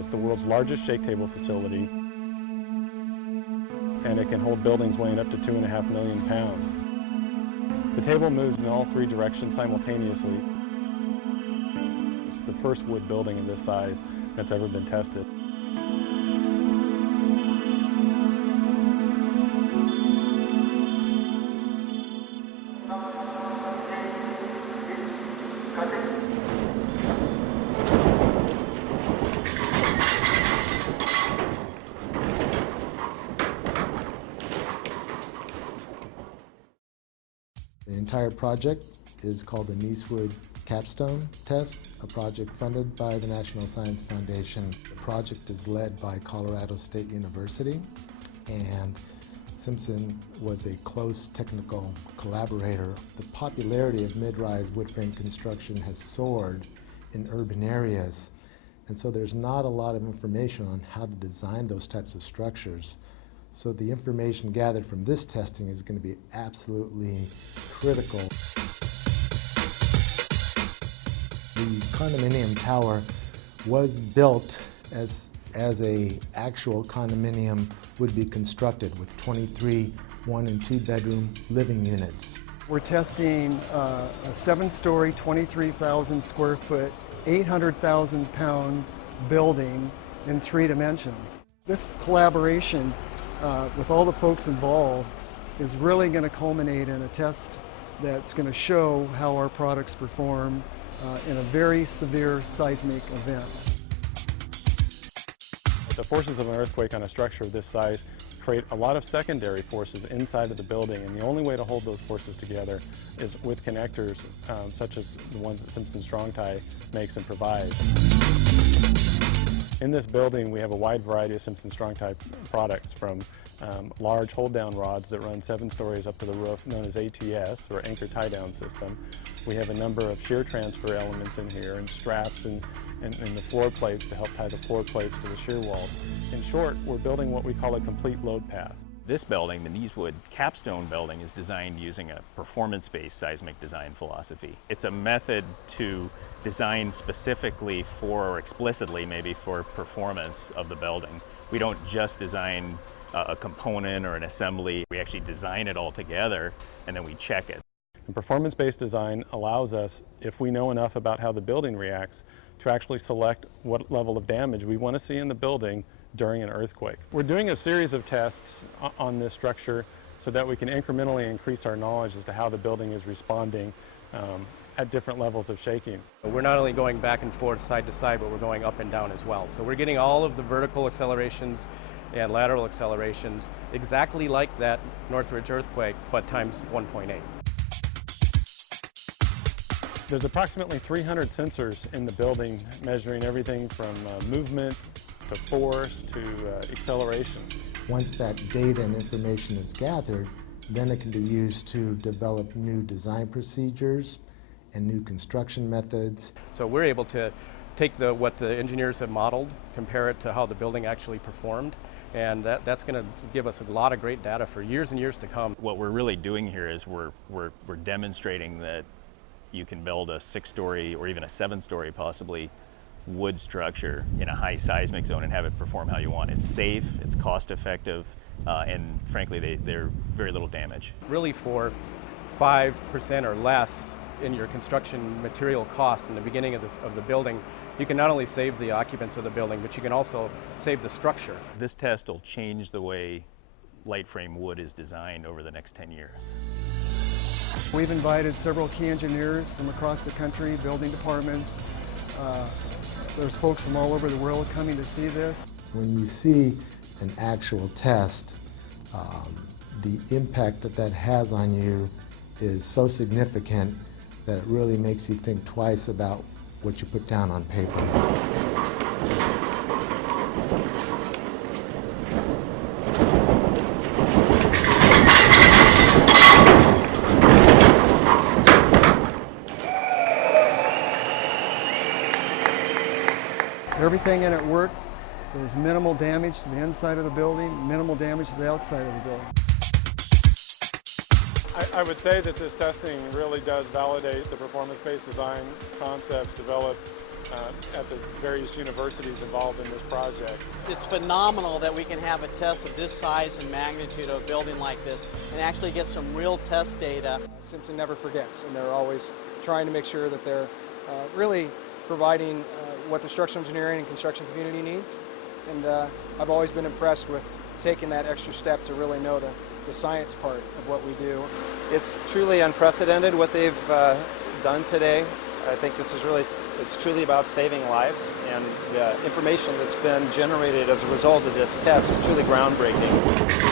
It's the world's largest shake table facility, and it can hold buildings weighing up to 2.5 million pounds. The table moves in all 3 directions simultaneously. It's the first wood building of this size that's ever been tested. The entire project is called the Niecewood Capstone Test, a project funded by the National Science Foundation. The project is led by Colorado State University, and Simpson was a close technical collaborator. The popularity of mid-rise wood frame construction has soared in urban areas, and so there's not a lot of information on how to design those types of structures. So the information gathered from this testing is going to be absolutely critical. The condominium tower was built as a actual condominium would be constructed with 23 1- and 2-bedroom living units. We're testing a 7-story, 23,000 square foot, 800,000 pound building in 3 dimensions. This collaboration with all the folks involved is really going to culminate in a test that's going to show how our products perform in a very severe seismic event. The forces of an earthquake on a structure of this size create a lot of secondary forces inside of the building, and the only way to hold those forces together is with connectors such as the ones that Simpson Strong Tie makes and provides. In this building, we have a wide variety of Simpson Strong Tie products, from large hold-down rods that run 7 stories up to the roof, known as ATS, or anchor tie-down system. We have a number of shear transfer elements in here, and straps and the floor plates to help tie the floor plates to the shear walls. In short, we're building what we call a complete load path. This building, the Niecewood Capstone building, is designed using a performance-based seismic design philosophy. It's a method to design specifically for, or explicitly maybe, for performance of the building. We don't just design a component or an assembly. We actually design it all together, and then we check it. And performance-based design allows us, if we know enough about how the building reacts, to actually select what level of damage we want to see in the building during an earthquake. We're doing a series of tests on this structure so that we can incrementally increase our knowledge as to how the building is responding at different levels of shaking. We're not only going back and forth, side to side, but we're going up and down as well. So we're getting all of the vertical accelerations and lateral accelerations exactly like that Northridge earthquake, but times 1.8. There's approximately 300 sensors in the building, measuring everything from movement to force to acceleration. Once that data and information is gathered, then it can be used to develop new design procedures and new construction methods. So we're able to take what the engineers have modeled, compare it to how the building actually performed, and that's going to give us a lot of great data for years and years to come. What we're really doing here is we're demonstrating that you can build a 6-story or even a 7-story possibly wood structure in a high seismic zone and have it perform how you want. It's safe, it's cost effective, and frankly they're very little damage. Really, for 5% or less in your construction material costs in the beginning of the building, you can not only save the occupants of the building, but you can also save the structure. This test will change the way light frame wood is designed over the next 10 years. We've invited several key engineers from across the country, building departments. There's folks from all over the world coming to see this. When you see an actual test, the impact that has on you is so significant that it really makes you think twice about what you put down on paper. Everything in it worked. There was minimal damage to the inside of the building, minimal damage to the outside of the building. I would say that this testing really does validate the performance-based design concepts developed at the various universities involved in this project. It's phenomenal that we can have a test of this size and magnitude of a building like this and actually get some real test data. Simpson never forgets, and they're always trying to make sure that they're really providing what the structural engineering and construction community needs. And I've always been impressed with taking that extra step to really know the science part of what we do. It's truly unprecedented what they've done today. I think this is really, it's truly about saving lives, and the information that's been generated as a result of this test is truly groundbreaking.